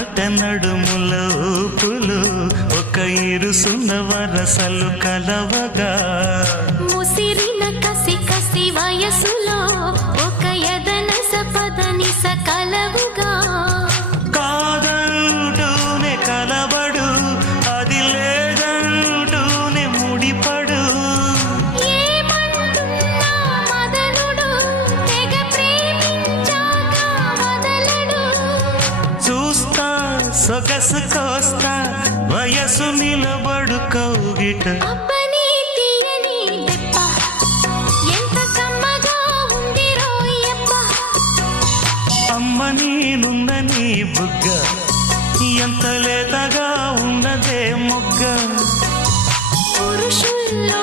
పాట నడుముల ఊపులు ఒక ఇరుసున్న వరసలు కలవగా ముసిరిన కసి కసి వయసులో ఒక యదన సపదని సకలవుగా కాదంటూనే కలబడు అది లేదంటూనే ముడిపడు ఏమంటున్నా మదనుడు తెగ ప్రేమించాక వదలడు చూస్తా సొగసు కోస్తా వయసు నిలబడు కౌగిట అబ్బని తీయని దెబ్బ ఎంత కమ్మగా ఉంది రోయప్ప అమ్మ నేనున్న నీ బుగ్గ ఎంత లేతగా ఉన్నదే మొగ్గ పురుషుల్లో